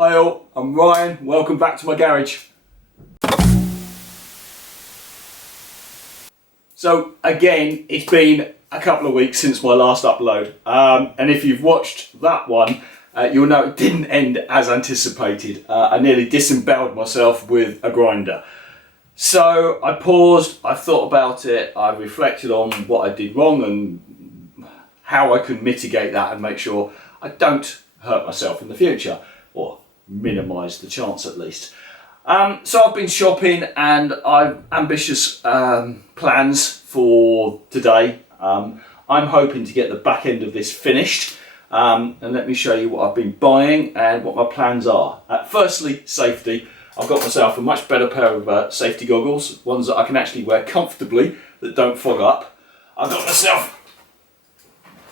Hi all, I'm Ryan, welcome back to my garage. So again, it's been a couple of weeks since my last upload, and if you've watched that one, you'll know it didn't end as anticipated. I nearly disemboweled myself with a grinder. So I paused, I thought about it, I reflected on what I did wrong and how I could mitigate that and make sure I don't hurt myself in the future, or minimise the chance at least. So I've been shopping and I've ambitious plans for today. I'm hoping to get the back end of this finished, and let me show you what I've been buying and what my plans are. Firstly, safety. I've got myself a much better pair of safety goggles, ones that I can actually wear comfortably that don't fog up. I've got myself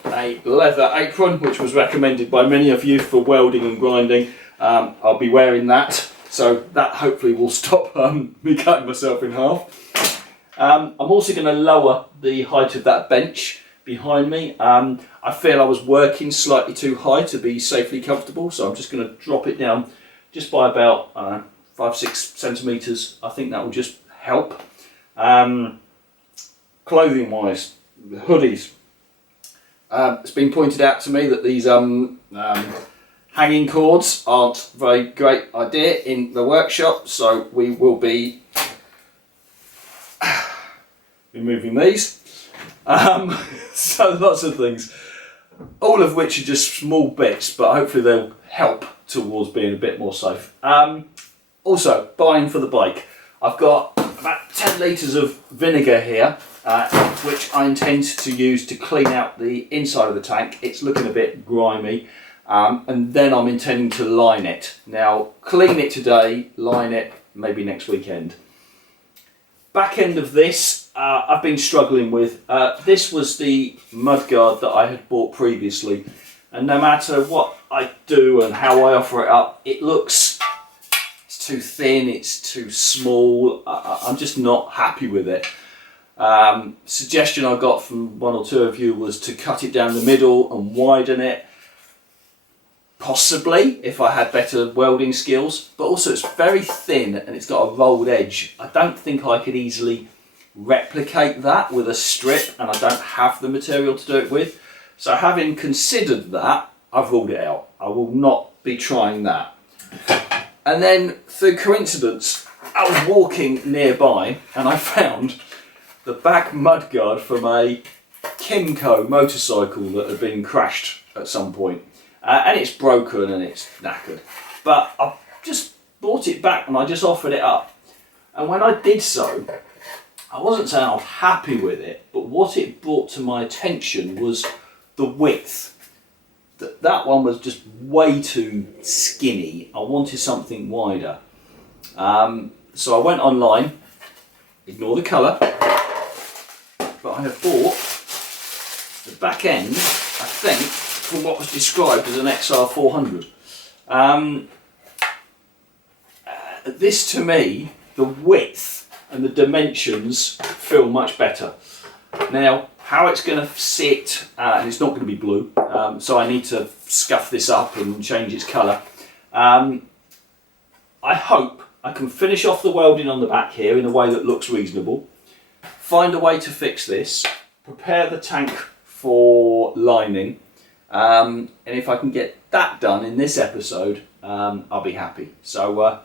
a leather apron, which was recommended by many of you for welding and grinding. I'll be wearing that, so that hopefully will stop me cutting myself in half. I'm also going to lower the height of that bench behind me. I feel I was working slightly too high to be safely comfortable, so I'm just going to drop it down just by about 5-6 centimetres. I think that will just help. Clothing wise, hoodies. It's been pointed out to me that these hanging cords aren't a very great idea in the workshop, so we will be removing these. So lots of things, all of which are just small bits, but hopefully they'll help towards being a bit more safe. Also, buying for the bike. I've got about 10 litres of vinegar here, which I intend to use to clean out the inside of the tank. It's looking a bit grimy. And then I'm intending to line it. Now, clean it today, line it maybe next weekend. Back end of this, I've been struggling with. This was the mudguard that I had bought previously, and no matter what I do and how I offer it up, it looks, it's too thin, it's too small. I'm just not happy with it. Suggestion I got from one or two of you was to cut it down the middle and widen it. Possibly, if I had better welding skills, but also it's very thin and it's got a rolled edge. I don't think I could easily replicate that with a strip, and I don't have the material to do it with. So having considered that, I've ruled it out. I will not be trying that. And then through coincidence, I was walking nearby and I found the back mudguard from a Kymco motorcycle that had been crashed at some point. And it's broken and it's knackered. But I just brought it back and I just offered it up. And when I did so, I wasn't saying I was happy with it, but what it brought to my attention was the width. That one was just way too skinny. I wanted something wider. So I went online, ignore the colour, but I have bought the back end, I think, from what was described as an XR400. This to me, the width and the dimensions feel much better. Now, how it's going to sit, and it's not going to be blue, so I need to scuff this up and change its colour. I hope I can finish off the welding on the back here in a way that looks reasonable, find a way to fix this, prepare the tank for lining, and if I can get that done in this episode, I'll be happy. So let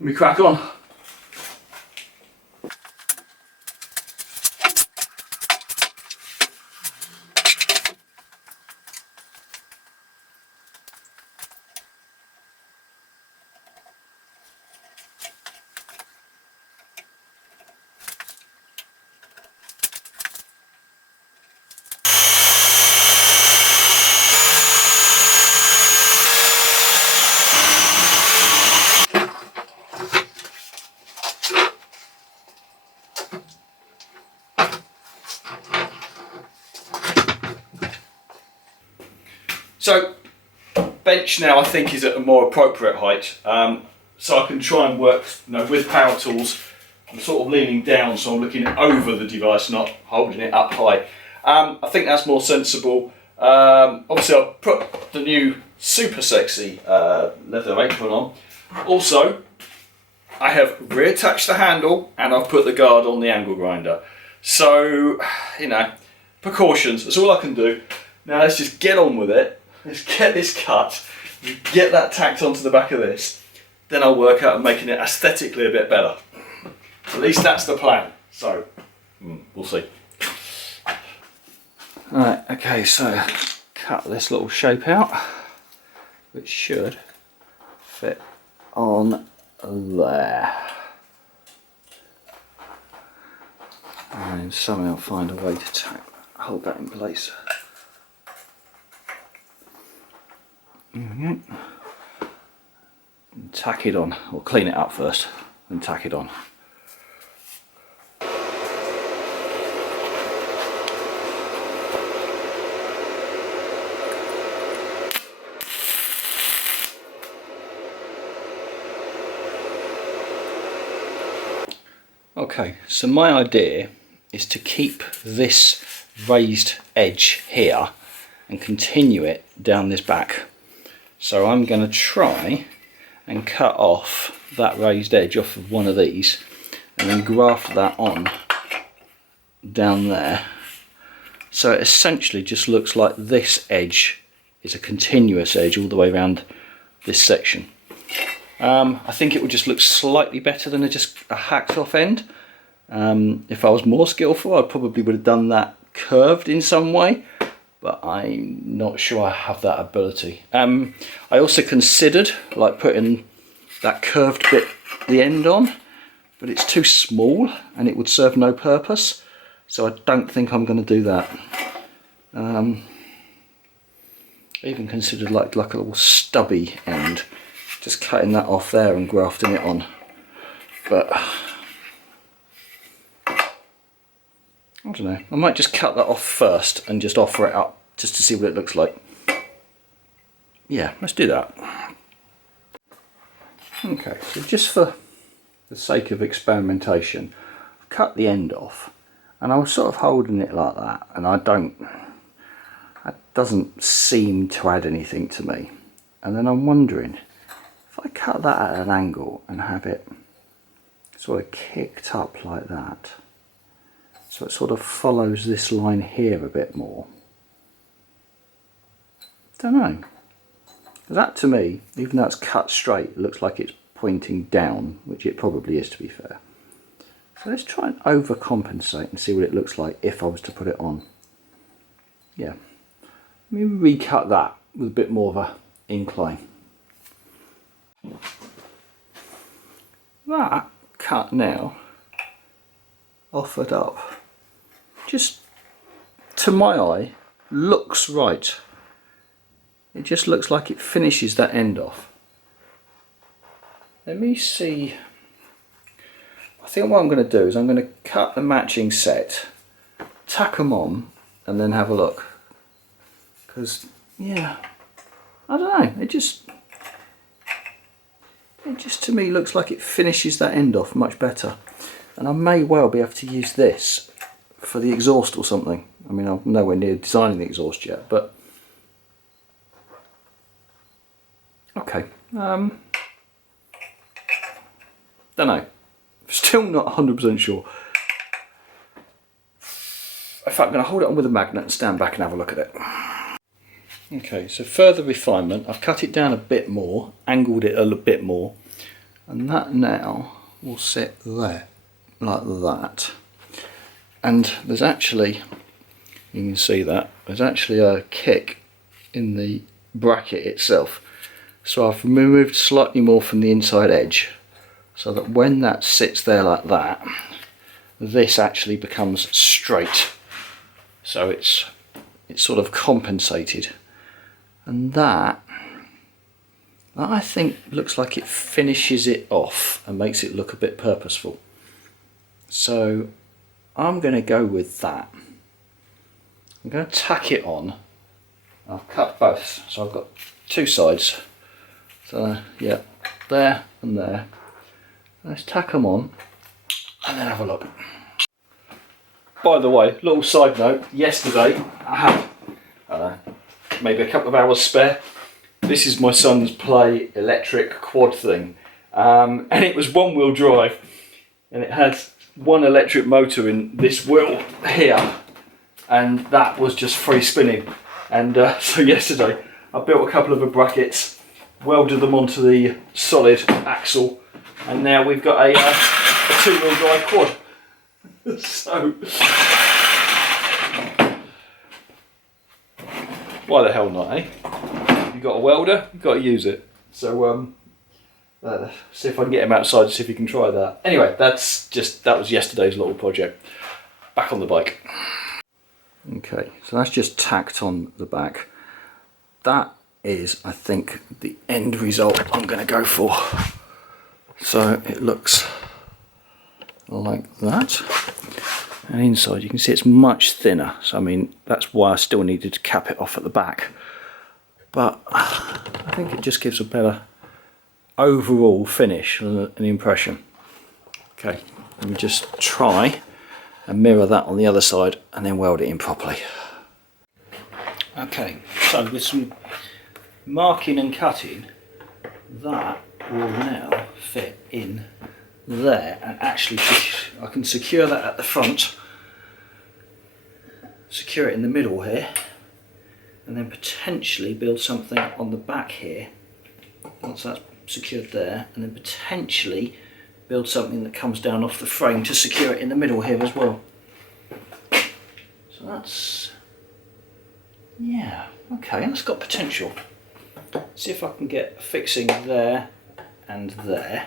me crack on. So, bench now I think is at a more appropriate height, so I can try and work, with power tools. I'm sort of leaning down, so I'm looking over the device, not holding it up high. I think that's more sensible. Obviously I've put the new super sexy leather apron on. Also, I have reattached the handle and I've put the guard on the angle grinder. So, you know, precautions, that's all I can do. Now let's just get on with it. Let's get this cut, get that tacked onto the back of this. Then I'll work out making it aesthetically a bit better. At least that's the plan. So, we'll see. Right, okay, so cut this little shape out, which should fit on there. And somehow find a way to hold that in place. And tack it on, or clean it up first, and tack it on. Okay, so my idea is to keep this raised edge here and continue it down this back. So I'm going to try and cut off that raised edge off of one of these and then graft that on down there. So it essentially just looks like this edge is a continuous edge all the way around this section. I think it would just look slightly better than just a hacked off end. If I was more skillful, I probably would have done that curved in some way, but I'm not sure I have that ability. I also considered like putting that curved bit the end on, but it's too small and it would serve no purpose, so I don't think I'm going to do that. I even considered like a little stubby end, just cutting that off there and grafting it on, but I don't know, I might just cut that off first and just offer it up just to see what it looks like. Yeah, let's do that. Okay, so just for the sake of experimentation, I've cut the end off and I was sort of holding it like that, and that doesn't seem to add anything to me. And then I'm wondering, if I cut that at an angle and have it sort of kicked up like that, so it sort of follows this line here a bit more. Don't know. That to me, even though it's cut straight, it looks like it's pointing down, which it probably is, to be fair. So let's try and overcompensate and see what it looks like if I was to put it on. Yeah. Let me recut that with a bit more of a incline. That cut now offered up, just to my eye, looks right. It just looks like it finishes that end off. Let me see. I think what I'm going to do is I'm going to cut the matching set, tack them on, and then have a look. Because, yeah, I don't know, it just to me looks like it finishes that end off much better. And I may well be able to use this for the exhaust or something. I mean, I'm nowhere near designing the exhaust yet, but okay. Don't know. Still not 100% sure. In fact, I'm going to hold it on with a magnet and stand back and have a look at it. Okay, so further refinement. I've cut it down a bit more, angled it a bit more, and that now will sit there, like that. And there's actually, you can see that, there's actually a kick in the bracket itself. So I've removed slightly more from the inside edge, so that when that sits there like that, this actually becomes straight. So it's sort of compensated. And that I think looks like it finishes it off and makes it look a bit purposeful. So I'm going to go with that. I'm going to tack it on. I've cut both, so I've got two sides. So yeah, there and there. Let's tack them on and then have a look. By the way, little side note, yesterday I had maybe a couple of hours spare, This is my son's Play electric quad thing, and it was one-wheel drive, and it had one electric motor in this wheel here, and that was just free spinning. And so yesterday I built a couple of the brackets, welded them onto the solid axle, and now we've got a two-wheel drive quad. So why the hell not, eh? You've got a welder, you've got to use it. So see if I can get him outside to see if he can try that. Anyway, that was yesterday's little project. Back on the bike. Okay, so that's just tacked on the back. That is, I think, the end result I'm going to go for. So it looks like that. And inside you can see it's much thinner. So I mean, that's why I still needed to cap it off at the back. But I think it just gives a better overall finish and an impression. Okay, let me just try and mirror that on the other side and then weld it in properly. Okay, so with some marking and cutting, that will now fit in there, and actually I can secure that at the front, secure it in the middle here, and then potentially build something on the back here once that's secured there, and then potentially build something that comes down off the frame to secure it in the middle here as well. So that's, yeah, okay, that's got potential. See if I can get fixing there and there,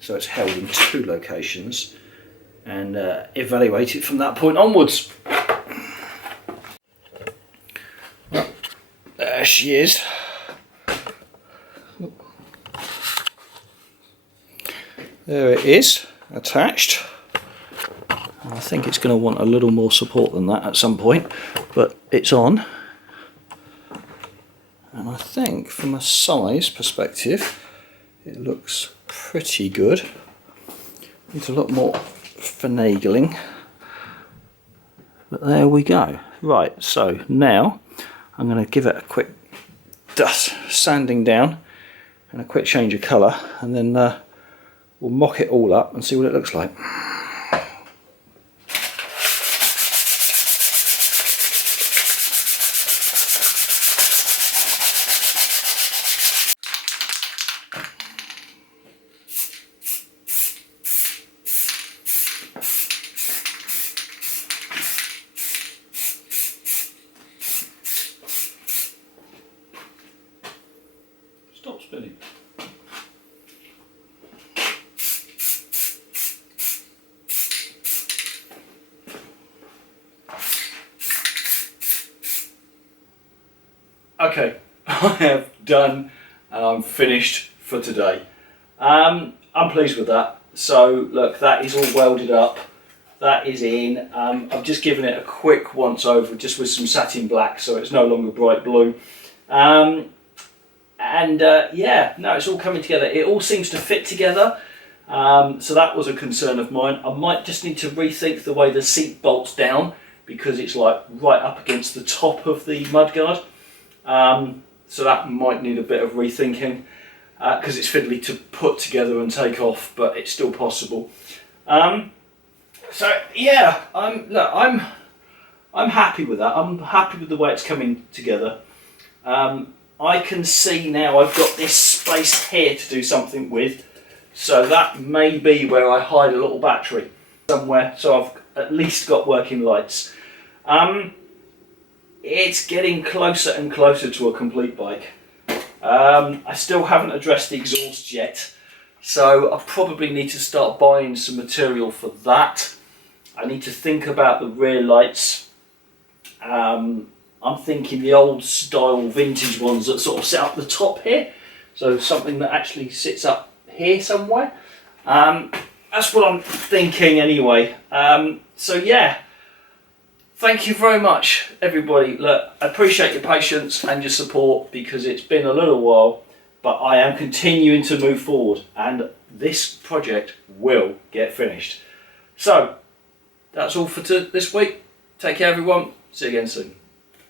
so it's held in two locations, and evaluate it from that point onwards. Well, there she is. There it is, attached. I think it's going to want a little more support than that at some point, but it's on. And I think from a size perspective, it looks pretty good. Needs a lot more finagling, but there we go. Right, so now I'm going to give it a quick dust sanding down and a quick change of colour, and then we'll mock it all up and see what it looks like. Stop spinning. Okay, I have done and I'm finished for today. I'm pleased with that. So look, that is all welded up. That is in. I've just given it a quick once over just with some satin black so it's no longer bright blue. Yeah, no, it's all coming together. It all seems to fit together. So that was a concern of mine. I might just need to rethink the way the seat bolts down, because it's like right up against the top of the mudguard. So that might need a bit of rethinking, because it's fiddly to put together and take off, but it's still possible. So yeah, I'm happy with that. I'm happy with the way it's coming together. I can see now I've got this space here to do something with, so that may be where I hide a little battery somewhere, so I've at least got working lights. It's getting closer and closer to a complete bike. I still haven't addressed the exhaust yet, so I probably need to start buying some material for that. I need to think about the rear lights. I'm thinking the old style vintage ones that sort of sit up the top here, so something that actually sits up here somewhere. That's what I'm thinking anyway. So yeah, thank you very much everybody. Look, I appreciate your patience and your support, because it's been a little while, but I am continuing to move forward and this project will get finished. So that's all for this week. Take care everyone, see you again soon.